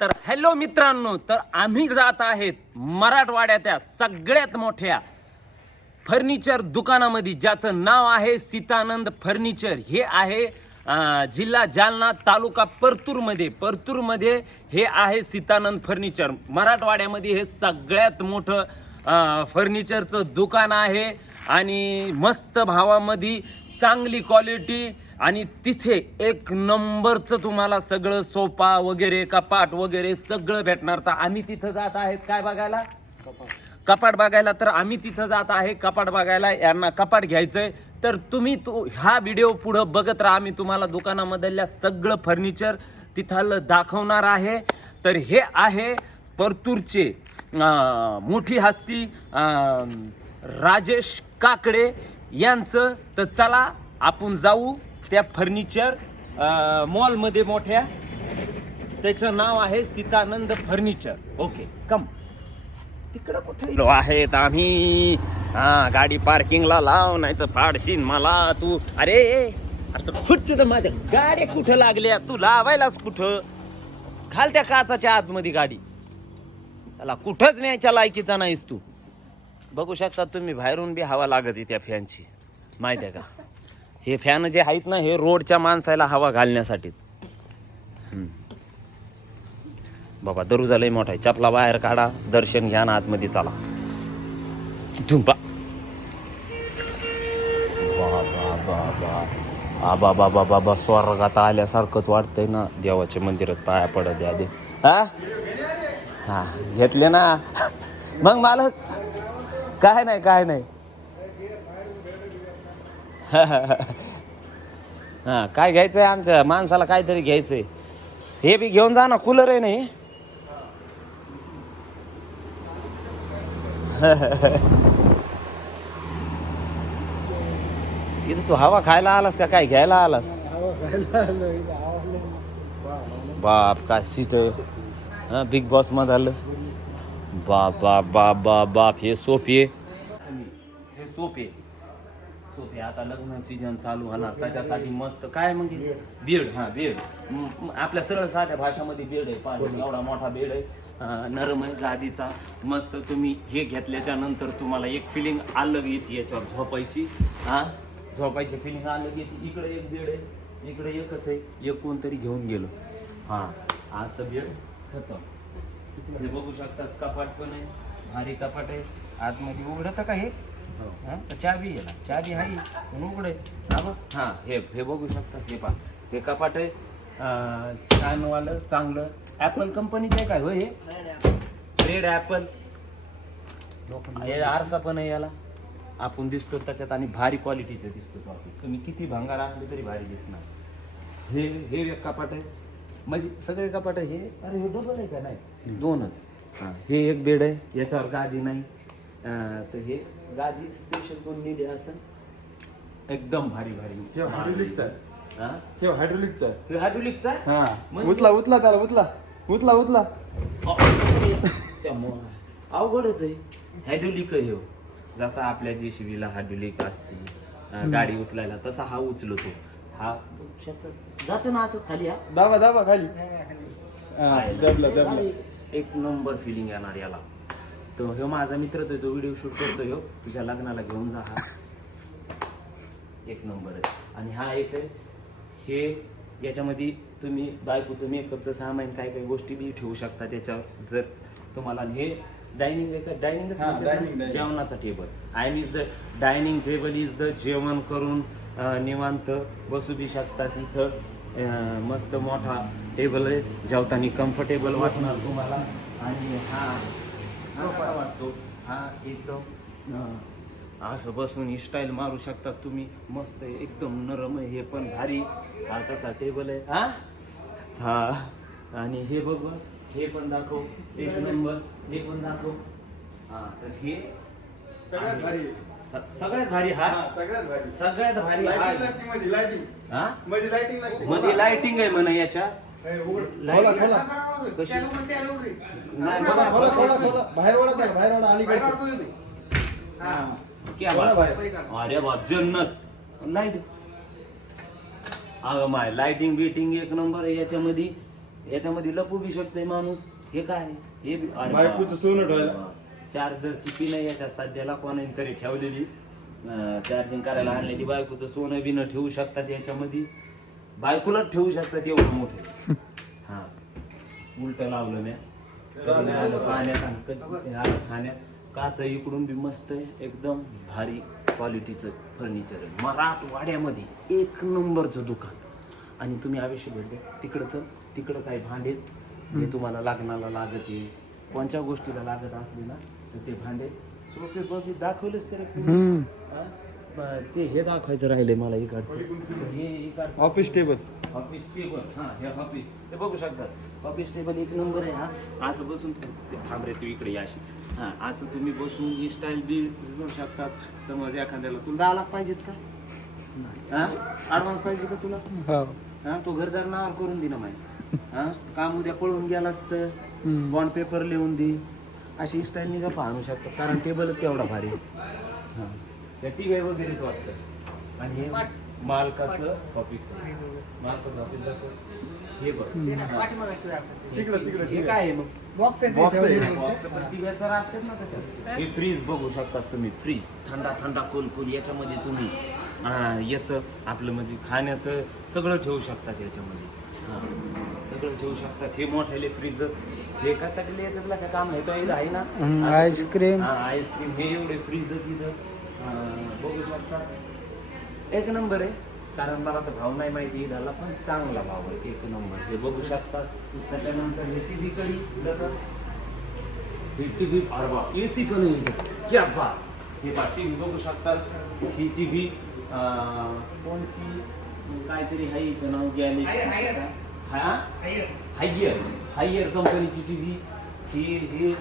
तर हॅलो मित्रांनो तर आम्ही जात आहेत मराठवाड्याच्या सगळ्यात मोठ्या फर्निचर दुकानामध्ये ज्याचं नाव आहे सीतानंद फर्निचर. हे आहे जिल्हा जालना तालुका परतूरमध्ये. परतूरमध्ये हे आहे सीतानंद फर्निचर. मराठवाड्यामध्ये हे सगळ्यात मोठं फर्निचरचं दुकान आहे. आणि मस्त भावामध्ये चांगली क्वालिटी आणि तिथे एक नंबरचं तुम्हाला सगळं सोफा वगैरे कपाट वगैरे सगळं भेटणार. तर आम्ही तिथं जात आहेत काय बघायला? कपाट बघायला. तर आम्ही तिथं जात आहे कपाट बघायला. यांना कपाट घ्यायचं आहे तर तुम्ही तो हा व्हिडिओ पुढं बघत राहा. आम्ही तुम्हाला दुकानामधल्या सगळं फर्निचर तिथलं दाखवणार आहे. तर हे आहे परतूरचे मोठी हस्ती राजेश काकडे यांचं तर चला आपण जाऊ त्या फर्निचर मॉलमध्ये मोठ्या. त्याचं नाव आहे सीतानंद फर्निचर. ओके कम तिकडं कुठे? आहेत आम्ही. हा गाडी पार्किंगला लाव नाही तर फाडशीन मला तू. अरे आता खुर्ची तर माझ्या गाड्या कुठं लागल्या? तू लावायलाच कुठं? खालत्या काचाच्या आतमध्ये गाडी. त्याला कुठंच न्यायच्या लायकीचा नाहीस तू. बघू शकता तुम्ही बाहेरून बी हवा लागत आहे त्या फॅनची. माहिती आहे का? हे फॅन जे आहेत ना हे रोडच्या माणसाला हवा घालण्यासाठी. बाबा दरुजा लय मोठा आहे. चपला बाहेर काढा दर्शन घ्या ना आतमध्ये चला. झुंपा. बाबा आबा बाबा बाबा स्वर्गात आल्यासारखंच वाटतंय ना. देवाच्या मंदिरात पाया पडत द्या दे. हा हा घेतले ना. मग मालक. काय नाही काय नाही. हा काय घ्यायचंय आमच्या? माणसाला काहीतरी घ्यायचंय. हे बी घेऊन जा ना कूलर आहे नाही इथं तू हवा खायला आलास का? काय घ्यायला आलास? बाप काय सीट बिग बॉसमध्ये आलं बाप बाप बाप बाप बाप हे सोफे हे सोफे सोफे आता लग्न सीजन चालू होणार. त्याच्यासाठी मस्त काय मग बेड हा बेड आपल्या सरळ साध्या भाषामध्ये बेड आहे. पाहिजे एवढा मोठा बेड आहे. नरम आहे गादीचा. मस्त तुम्ही हे घेतल्याच्या नंतर तुम्हाला एक फिलिंग अलग येते याच्यावर झोपायची. हा? झोपायची फिलिंग अलग येते इकडे एक बेड आहे. इकडे एकच आहे. एक कोणतरी घेऊन गेलो. हा आज तर बेड खतम. हे बघू शकतात कपाट पण आहे. भारी कपाट आहे. आतमध्ये उघडत का हे? हा? चावी आहे ना. चावी आहे. पण उघडे हा बघ. हा हे हे बघू शकता. हे पहा. हे कपाट आहे. छानवालं चांगलं. ॲपल कंपनीचं आहे काय होय हे? रेड ॲपल हे आरसा पण आहे याला. आपण दिसतो त्याच्यात आणि भारी क्वालिटीचं दिसतो तुम्ही किती भंगार असले तरी भारी दिसणार. हे हे एक कपाट आहे. म्हणजे सगळे कपाट आहे हे अरे हे डबल आहे का? नाही. दोनच हां हे एक बेड आहे. याच्यावर गादी नाही. तर हे गादी स्पेशल कोण दिली असं. एकदम भारी भारी. हे हायड्रोलिकचं. हां? हे हायड्रोलिकचा. हे हायड्रोलिकचा? हा. म्हणजे? उचला उचला त्याला उचला. उचला उचला. त्यामुळं अवघडच आहे. हायड्रोलिक आहे हो. जसा आपल्या जेसीबीला हायड्रोलिक असते गाडी उचलायला तसा हा उचलतो. हा. जातो ना असंच खाली हा. दाबा दाबा खाली. हा, दबला दबला. एक नंबर फिलिंग येणार याला. तो ह्यो माझा मित्रच आहे तो व्हिडिओ शूट करतो ह्यो. तुझ्या लग्नाला घेऊन जा हा. एक नंबर आहे. आणि हा एक आहे हे याच्यामध्ये तुम्ही बायकोचं मेकअपचं सामान काय काय गोष्टी बी ठेवू शकता त्याच्यावर जर तुम्हाला. आणि हे डायनिंग आहे का? हा, डायनिंग dining, dining. जेवणाचा table I is the dining table is the जेवण करून निवांत बसू बी शकतात इथं. मस्त मोठा टेबल आहे जेवताना कम्फर्टेबल वाटणार तुम्हाला. आणि हा हा वाटतो? हा एकदम असं बसून स्टाईल मारू शकतात तुम्ही. मस्त एकदम नरम आहे हे पण भारी. हाताचा टेबल आहे. हा? हा. आणि हे बघ बघ, हे पण दाखव. एक नंबर हे पण दाखव. हा तर हे सगळ्यात. भारी. स- सगळ्यात भारी हा? हा, सगळ्यात भारी. सगळ्यात भारी हा. लाइटिंग लागते मध्ये लाइटिंग हा? मध्ये लाइटिंग लागते मध्ये लाइटिंग आहे म्हणा याच्या. हे, उघड. Lighting- खोला खोला कशी? नाही खोला बघा, खोला खोला खोला बाहेर ओढा त्याला, बाहेर ओढा अलीकडचं क्या बोला बात. बाहेर. अरे बाप जन्नत. लाइट अगं माय लाइटिंग बिटिंग एक नंबर आहे याच्यामध्ये याच्यामध्ये लपू बी शकतोय माणूस. हे काय? हे बी अरे बायकोचं. सोनं ठेवायला. चार्जरची पिन आहे याच्यात सध्याला कोणी तरी ठेवलेली. चार्जिंग करायला आणलेली. बायकोचं सोनं बिनं ठेवू शकतात याच्यामध्ये. बायकोलाच ठेवू शकतात एवढं मोठे. हा. उलट लावलं आलं पाण्यात आलं खाण्यात. काच इकडून बी मस्त आहे. एकदम भारी क्वालिटीचं फर्निचर आहे. मराठवाड्यामध्ये एक नंबरचं दुकान. आणि तुम्ही आयुष्य भेटले तिकडचं तिकडं काही भांडे जे तुम्हाला लग्नाला लागत आहे. कोणत्या गोष्टीला लागत असले ना तर ते भांडे सोपे बघी दाखवलेच तर ते हे दाखवायचं राहिलंय मला इकडचं हे इकडचं ऑफिस टेबल ऑफिस टेबल हा हे ऑफिस ते बघू शकतात ऑफिस टेबल एक नंबर आहे हा. असं बसून थांब रे तू इकडे या अशी. हा असं तुम्ही बसून ही स्टाईल बी करू शकतात. समज एखाद्याला तुला दहा लाख पाहिजेत का? हा? ॲडव्हान्स पाहिजे का तुला? हो. हा तो घरदार नावावर करून दे ना माहिती हा? काम उद्या पळून गेला असतं. बॉन्ड पेपर लिहून दे. अशी स्टाईल निघा आणू शकतो. कारण टेबलच केवढा भारी. हा. त्या टी व्ही वगैरे वाटतं. आणि हे मालकाचं ऑफिस मालकाचं ऑफिस दाखव. हे बघ. तिकडं तिकडं हे काय आहे मग? बॉक्स आहे हे फ्रीज बघू शकतात तुम्ही. फ्रीज थंडा थंडा कोल कोल याच्यामध्ये तुम्ही याचं आपलं म्हणजे खाण्याचं सगळं ठेवू शकतात याच्यामध्ये सगळं ठेवू शकतात. हे मोठ्याले फ्रीज हे कशाकडे येतात का काम आहे? तो आहे ना. आईस्क्रीम हा आईस्क्रीम हे एवढे फ्रीज तिथं अं, बघू शकतात एक नंबर आहे. कारण मला तर भाव नाही माहिती झाला पण चांगला भाव आहे. एक नंबर हे बघू शकतात त्याच्यानंतर हे टी व्ही कडी ही टी व्ही अरे बा ए सी पण आहे क्या बा हे बा टी व्ही बघू शकतात ही टी व्ही कोणची? काहीतरी आहे हिचं नाव गॅलेक्सी हा? हायर हायर कंपनीची टी व्ही ही ही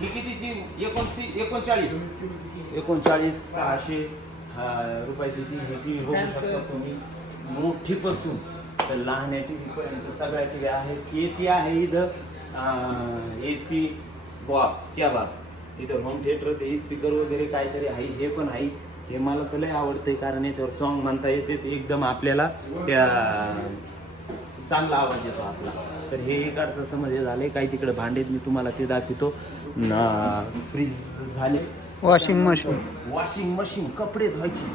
ही कितीची? एकोणतीस एकोणचाळीस. एकोणचाळीस सहाशे रुपयाची ती ही टी व्ही बघू शकता तुम्ही. मोठीपासून. तर लहान टी व्ही पर्यंत सगळ्या टी व्ही आहेत. ए सी आहे इथं. ए सी बॉ क्या बात. इथं होम थिएटर ते स्पीकर वगैरे काहीतरी आहे. हे पण आहे. हे मला तर लय आवडतंय कारण याच्यावर सॉन्ग म्हणता येते एकदम आपल्याला त्या चांगला आवाज येतो आपला. तर हे इकडचं समज हे झाले काही तिकडे भांडेत मी तुम्हाला ते दाखवतो. फ्रीज झाले. वॉशिंग मशीन वॉशिंग मशीन कपडे धुवायची.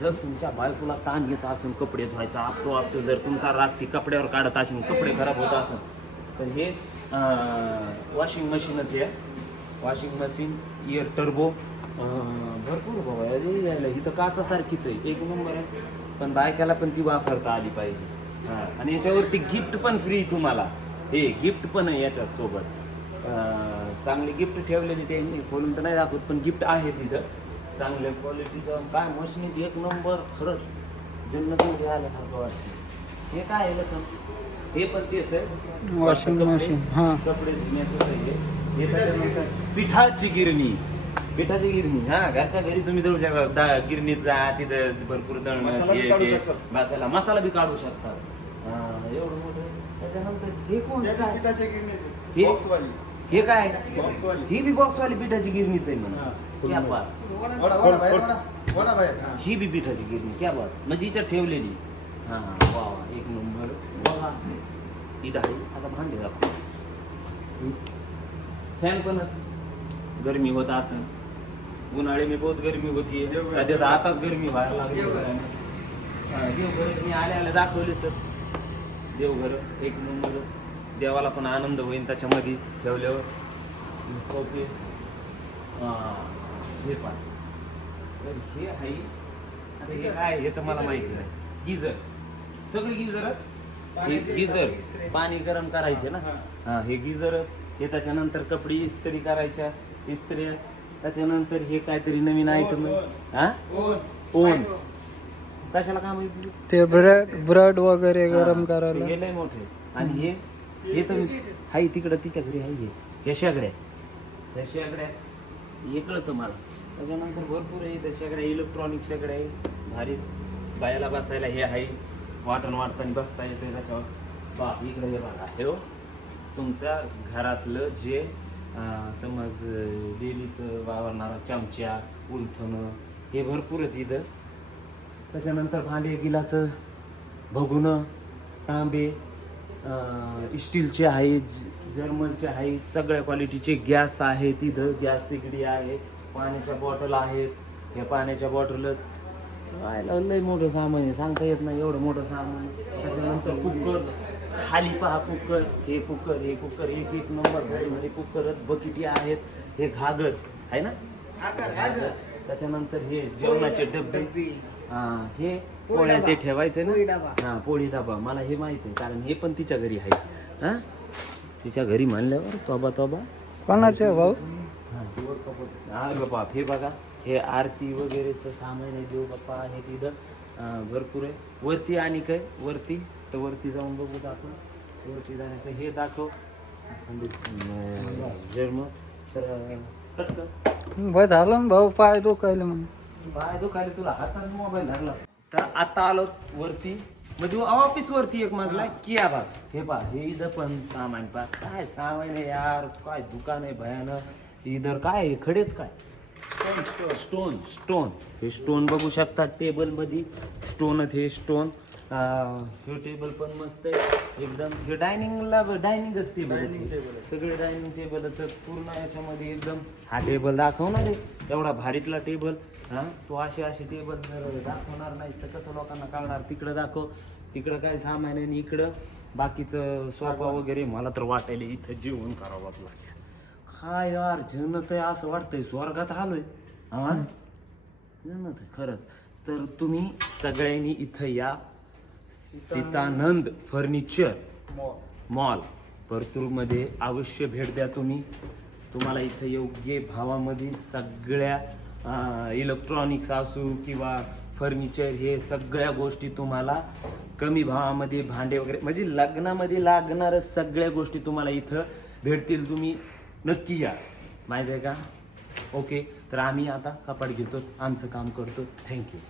जर तुमच्या बायकोला ताण येत असेल कपडे धुवायचा आपतो आपतो जर तुमचा राग ती कपड्यावर काढत असेल कपडे खराब होत असेल तर हे वॉशिंग मशीनच आहे. वॉशिंग मशीन इयर टर्बो भरपूर बाबा. हे यायला इथं काचासारखीच आहे. एक नंबर आहे. पण बायकाला पण ती वापरता आली पाहिजे. हां. आणि याच्यावरती गिफ्ट पण फ्री तुम्हाला. हे गिफ्ट पण आहे याच्यासोबत. अं, चांगली गिफ्ट ठेवलेली त्यांनी. खोलून तर नाही दाखवत पण गिफ्ट आहे तिथं. चांगल्या क्वालिटीचं काय मशीनीत एक नंबर खरंच जन्नतमध्ये आल्यासारखं वाटतं. हे काय आहे लखन? हे पण तेच आहे. Machine, हां. कपडे धुण्याचं हे त्याच्यानंतर पिठाची गिरणी. पिठाची गिरणी हा घरच्या घरी तुम्ही दळू शकता. दा- गिरणीत जा तिथं भरपूर दळणं मसाला बी काढू शकतात. मसाला मसाला बी काढू शकतात. हा, एवढं मोठं. त्याच्यानंतर हे कोण? काय? हे- बॉक्सवाली. हे काय. ही बी बॉक्सवाली पिठाची गिरणीच आहे म्हणा. हा. क्या बात. वडा वडा बाहेर वडा. वडा बाहेर. ही. बी पिठाची गिरणी क्या बात. म्हणजे हिच्यात ठेवलेली. हा वा वा एक नंबर. बघा. इथं आहे आता भांडे दाखव फॅन पण गरमी होत असन उन्हाळे मी बहुत गरमी होती. सध्या तर आताच गरमी व्हायला लागली. देवघर मी आल्या आल्या दाखवलेच देवघर एक नंबर. देवाला पण आनंद होईल त्याच्यामध्ये ठेवल्यावर. सोपे. हे पण तर हे आहे. आता हे काय आहे हे तर मला माहिती नाही. गिझर सगळे गिझर हे गिझर पाणी गरम करायचे ना? हा. हे गिझर हे त्याच्यानंतर कपडे इस्त्री करायच्या. इस्त्र्या. त्याच्यानंतर हे काहीतरी नवीन आयटम हा? ओन कशाला काम आहे ते ब्रेड ब्रेड वगैरे गरम करायला. हे लय मोठे आणि हे हे तर हाय तिकडं तिच्या घरी आहे हे. हे शेगड्या. त्या शेगड्या. हे कळतं मला. त्याच्यानंतर भरपूर आहे त्या शेगड्या इलेक्ट्रॉनिक शेगड्या आहे. भारी. बायाला बसायला हे आहे. वाटण वाटताना बसता येते त्याच्यावर. बा इकडे हे बघा. हे हो. तुमच्या घरातलं जे समज डेलीचं वावरणारा चमच्या उलथणं हे भरपूर आहेत इथं. त्याच्यानंतर भांडे गिलास बघून तांबे स्टीलचे आहे ज- जर्मनचे आहे सगळ्या क्वालिटीचे गॅस आहे तिथं गॅस शेगडी आहे पाण्याच्या बॉटल आहेत. ह्या पाण्याच्या बॉटल लय मोठं सामान आहे. सांगता येत नाही एवढं मोठं सामान त्याच्यानंतर कुकर. खाली पहा कुकर हे कुकर हे कुकर एक एक नंबर भारी भारी कुकर बकिटी आहेत. हे घागर आहे ना? त्याच्यानंतर हे जेवणाचे डबे हा हे पोळ्या ते ठेवायचं ना? हा पोळी डबा. मला हे माहीत आहे कारण हे पण तिच्या घरी आहे. हा? तिच्या घरी म्हणल्यावर तोबा तोबा. कोणाचे भाऊ? हा बाप हे बघा हे आरती वगैरेचं सामान आहे देव बाप्पा आहे तिथं. भरपूर आहे. वरती आणि काय? वरती. तर वरती जाऊन बघू आपण वरती जाण्याचं हे दाखव. जन्म. तर बस झालं भाऊ पाय दुखायला मग पाय दुखायला तुला हातात मोबाईल धरला. तर आता आलो वरती. म्हणजे ऑफिस वरती एक मजला आहे, किया बाग. हे पा हे इथं पण सामान पा काय सामान आहे यार. काय दुकान आहे भयानक. इधर काय? खडेत काय? स्टोन स्टोन स्टोन हे स्टोन बघू शकता टेबलमध्ये स्टोनच हे स्टोन हे टेबल पण मस्त आहे. एकदम हे डायनिंगला डायनिंगच टेबल सगळे डायनिंग टेबलच पूर्ण याच्यामध्ये एकदम हा टेबल दाखवणार आहे. एवढा भारीतला टेबल हा तो असे असे टेबल दाखवणार नाही तर कसं लोकांना कळणार? तिकडं दाखव. तिकडं काय सामान आहे आणि इकडं. बाकीचं सोफा वगैरे मला तर वाटायला इथं जेवण करावंच लागेल. काय यार जन्नत आहे असं वाटतंय. स्वर्गात आलोय. हा? जन्नत आहे खरंच. तर तुम्ही सगळ्यांनी इथं या. सीतानंद फर्निचर मॉल. परतूरमध्ये अवश्य भेट द्या तुम्ही. तुम्हाला इथं योग्य भावामध्ये सगळ्या इलेक्ट्रॉनिक्स असू किंवा फर्निचर हे सगळ्या गोष्टी तुम्हाला कमी भावामध्ये भांडे वगैरे म्हणजे लग्नामध्ये लागणाऱ्या सगळ्या गोष्टी तुम्हाला इथं भेटतील. तुम्ही नक्की या. माहिती आहे का? ओके तर आम्ही आता कपाट घेतो आमचं काम करतो. थँक्यू